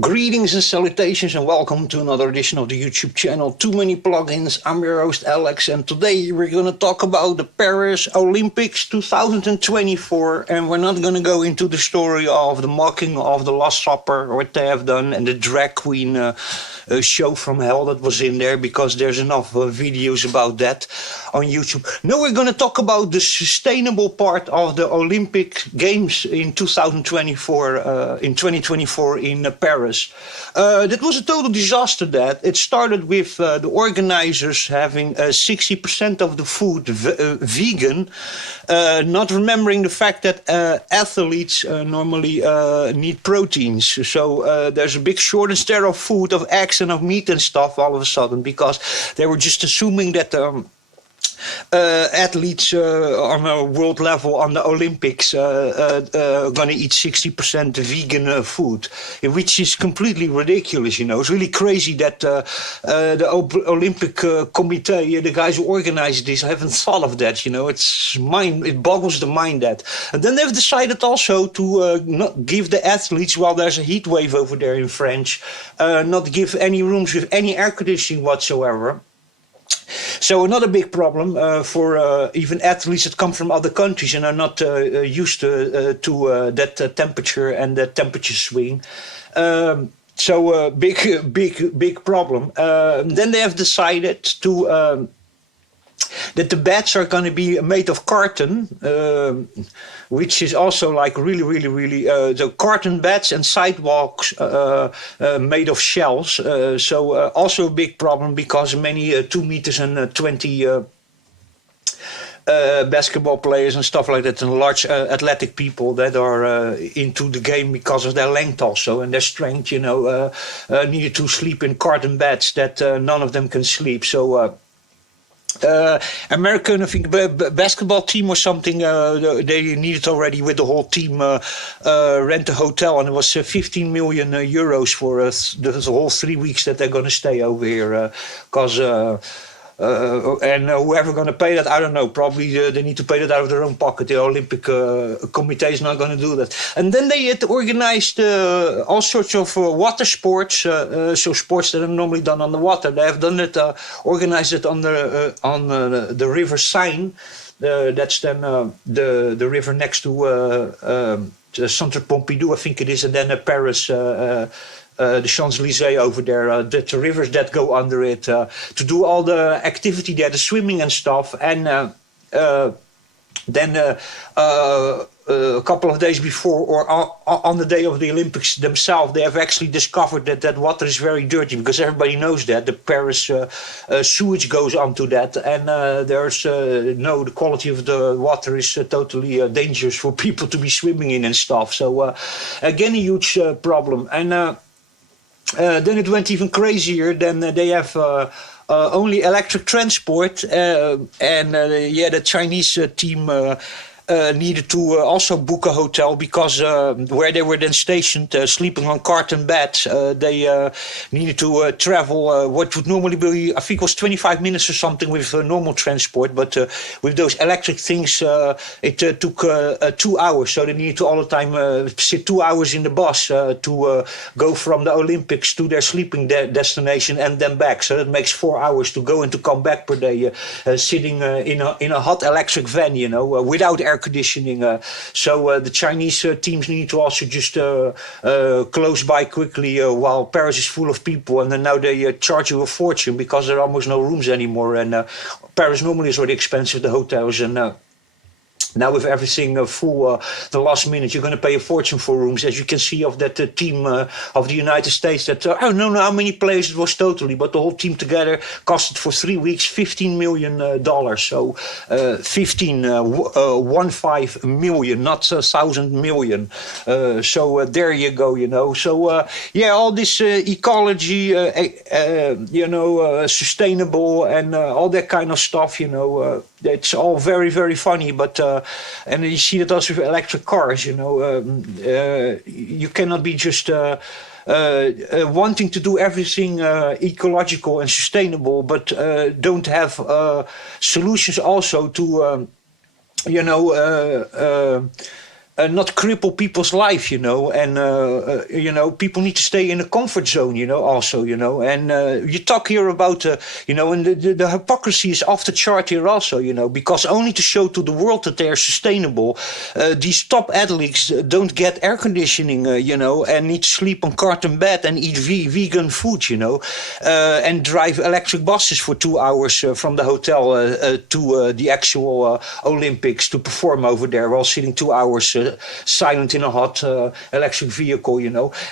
Greetings and salutations and welcome to another edition of the YouTube channel Too Many Plugins. I'm your host Alex and today we're going to talk about the Paris Olympics 2024 and we're not going to go into the story of the mocking of the Last Supper, what they have done, and the drag queen show from hell that was in there, because there's enough videos about that on YouTube. No, we're going to talk about the sustainable part of the Olympic Games in 2024 in Paris. That was a total disaster. That it started with the organizers having 60% of the food vegan, not remembering the fact that athletes normally need proteins. So there's a big shortage there of food, of eggs and of meat and stuff all of a sudden, because they were just assuming that athletes on a world level on the Olympics gonna eat 60% vegan food, which is completely ridiculous. You know, it's really crazy that the Olympic Committee, the guys who organized this, haven't thought of that. You know, it boggles the mind that. And then they've decided also to not give the athletes, while there's a heat wave over there in France, not give any rooms with any air conditioning whatsoever. So another big problem for even athletes that come from other countries and are not used to that temperature and that temperature swing. So big problem. Then they have decided to that the beds are going to be made of carton, which is also like really the carton beds, and sidewalks made of shells. So also a big problem, because many 2 meters and 20 basketball players and stuff like that, and large athletic people that are into the game because of their length also and their strength, you know, needed to sleep in carton beds that none of them can sleep. So American, I think, basketball team or something, they needed already with the whole team rent a hotel, and it was 15 million euros for the whole 3 weeks that they're going to stay over here, because and whoever going to pay that, I don't know. Probably they need to pay that out of their own pocket. The Olympic Committee is not going to do that. And then they had organized all sorts of water sports, so sports that are normally done on the water. They have done it, organized it on the River Seine. That's then the river next to Centre Pompidou, I think it is, and then Paris. The Champs-Élysées over there, the rivers that go under it, to do all the activity there, the swimming and stuff. And then a couple of days before, or on the day of the Olympics themselves, they have actually discovered that water is very dirty, because everybody knows that the Paris sewage goes onto that, and the quality of the water is totally dangerous for people to be swimming in and stuff. So again, a huge problem. And then it went even crazier. Then they have only electric transport, and the Chinese team needed to also book a hotel, because where they were then stationed, sleeping on carton beds, they needed to travel what would normally be, I think it was 25 minutes or something with normal transport, but with those electric things, it took 2 hours. So they needed to all the time sit 2 hours in the bus to go from the Olympics to their sleeping destination and then back. So that makes 4 hours to go and to come back per day, sitting in a hot electric van, you know, without air conditioning. So the Chinese teams need to also just close by quickly while Paris is full of people, and then now they charge you a fortune because there are almost no rooms anymore. And Paris normally is already expensive, the hotels, and now with everything full the last minute, you're going to pay a fortune for rooms. As you can see of that team of the United States, that I don't know how many players it was totally, but the whole team together costed for 3 weeks $15 million. So 15 million, not 1,000 million. So there you go, you know. So yeah, all this ecology, you know, sustainable and all that kind of stuff, you know. It's all very funny, but and you see that also with electric cars. You know, you cannot be just wanting to do everything ecological and sustainable, but don't have solutions also to, you know, not cripple people's life, and people need to stay in a comfort zone, also, and you talk here about, and the hypocrisy is off the chart here also, because only to show to the world that they are sustainable, these top athletes don't get air conditioning, and need to sleep on carton bed and eat vegan food, and drive electric buses for 2 hours from the hotel to the actual Olympics to perform over there while sitting 2 hours silent in a hot electric vehicle,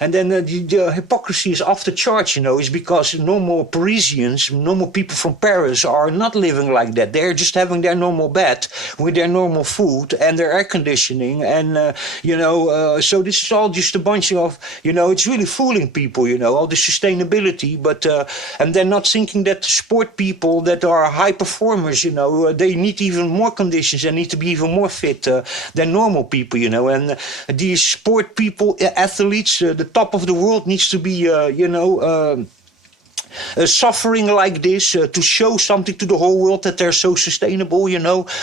And then the hypocrisy is off the charts, is because normal Parisians, normal people from Paris are not living like that. They're just having their normal bed with their normal food and their air conditioning. And, so this is all just a bunch of, it's really fooling people, all the sustainability. But, and they're not thinking that sport people that are high performers, they need even more conditions and need to be even more fit than normal people, And these sport people, athletes, the top of the world needs to be, suffering like this to show something to the whole world that they're so sustainable,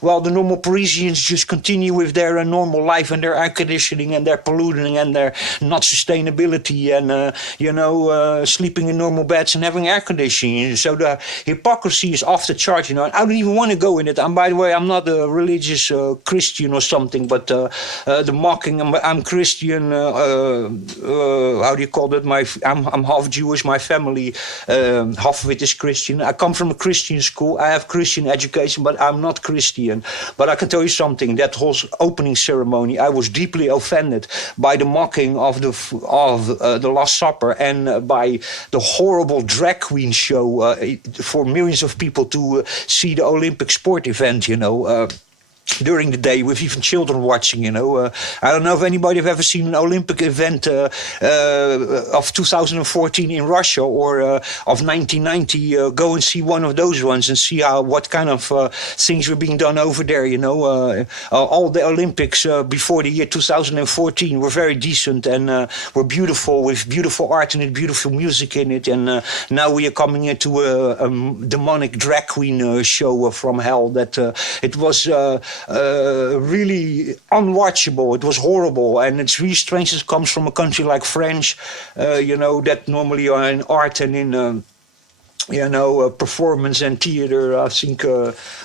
while the normal Parisians just continue with their normal life and their air conditioning and their polluting and their not sustainability and, sleeping in normal beds and having air conditioning. So the hypocrisy is off the chart, I don't even want to go in it. And by the way, I'm not a religious Christian or something, but the mocking, I'm Christian, how do you call that? I'm half Jewish, my family, half of it is Christian. I come from a Christian school. I have Christian education, but I'm not Christian. But I can tell you something. That whole opening ceremony, I was deeply offended by the mocking of the Last Supper and by the horrible drag queen show for millions of people to see the Olympic sport event. During the day with even children watching, I don't know if anybody have ever seen an Olympic event of 2014 in Russia or of 1990. Go and see one of those ones and see what kind of things were being done over there. All the Olympics before the year 2014 were very decent and were beautiful with beautiful art in it, beautiful music in it. And now we are coming into a demonic drag queen show from hell that it was really unwatchable. It was horrible, and it's really strange. It comes from a country like France, that normally are in art and in performance and theater. I think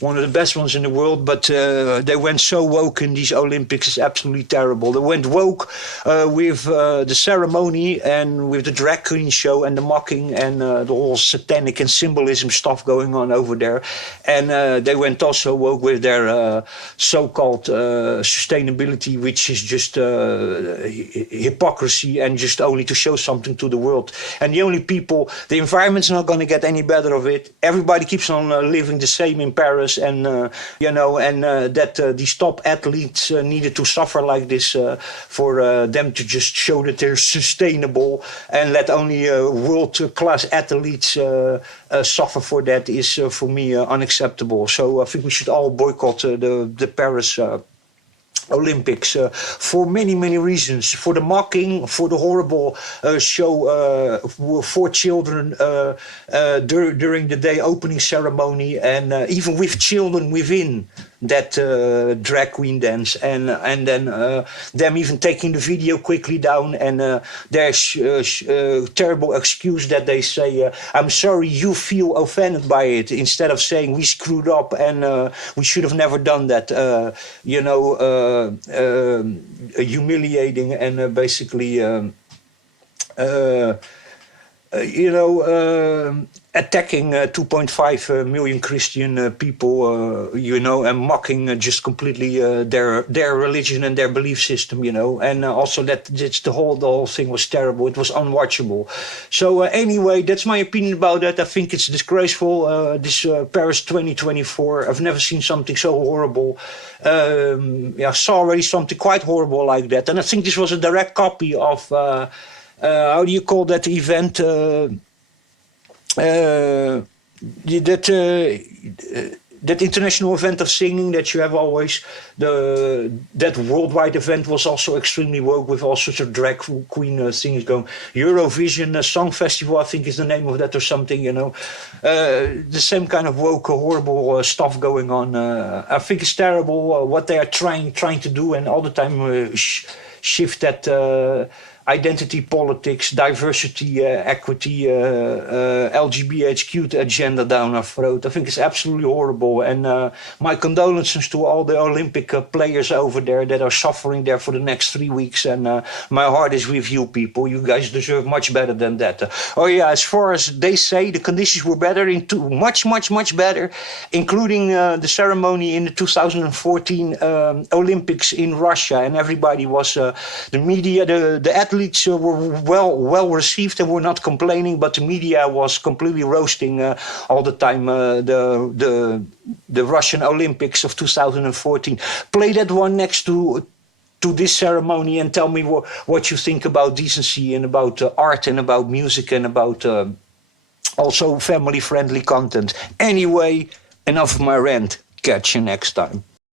one of the best ones in the world, but they went so woke in these Olympics. It's absolutely terrible. They went woke with the ceremony and with the drag queen show and the mocking and the whole satanic and symbolism stuff going on over there. And they went also woke with their so-called sustainability, which is just hypocrisy and just only to show something to the world. And the only people, the environment's not going to get any better of it. Everybody keeps on living the same in Paris, and that these top athletes needed to suffer like this for them to just show that they're sustainable, and let only world-class athletes suffer for that is for me unacceptable. So I think we should all boycott the Paris Olympics for many, many reasons. For the mocking, for the horrible show for children during the day opening ceremony, and even with children within that drag queen dance, and then them even taking the video quickly down, and there's terrible excuse that they say, I'm sorry you feel offended by it, instead of saying we screwed up and we should have never done that. Humiliating and basically attacking 2.5 million Christian people, and mocking just completely their religion and their belief system, and also that the whole thing was terrible. It was unwatchable. So anyway, that's my opinion about that. I think it's disgraceful. This Paris 2024. I've never seen something so horrible. I saw already something quite horrible like that, and I think this was a direct copy of how do you call that event? that international event of singing that you have always, that worldwide event was also extremely woke with all sorts of drag queen things going. Eurovision Song Festival, I think is the name of that or something, you know. The same kind of woke, horrible stuff going on. I think it's terrible what they are trying to do, and all the time shift that identity politics, diversity, equity, LGBTQ agenda down our throat. I think it's absolutely horrible. And my condolences to all the Olympic players over there that are suffering there for the next 3 weeks. And my heart is with you people. You guys deserve much better than that. Oh yeah, as far as they say, the conditions were better, much better, including the ceremony in the 2014 Olympics in Russia. And everybody was, the media, the athletes were well received and were not complaining, but the media was completely roasting all the time the Russian Olympics of 2014. Play that one next to this ceremony and tell me what you think about decency and about art and about music and about also family-friendly content. Anyway, enough of my rant. Catch you next time.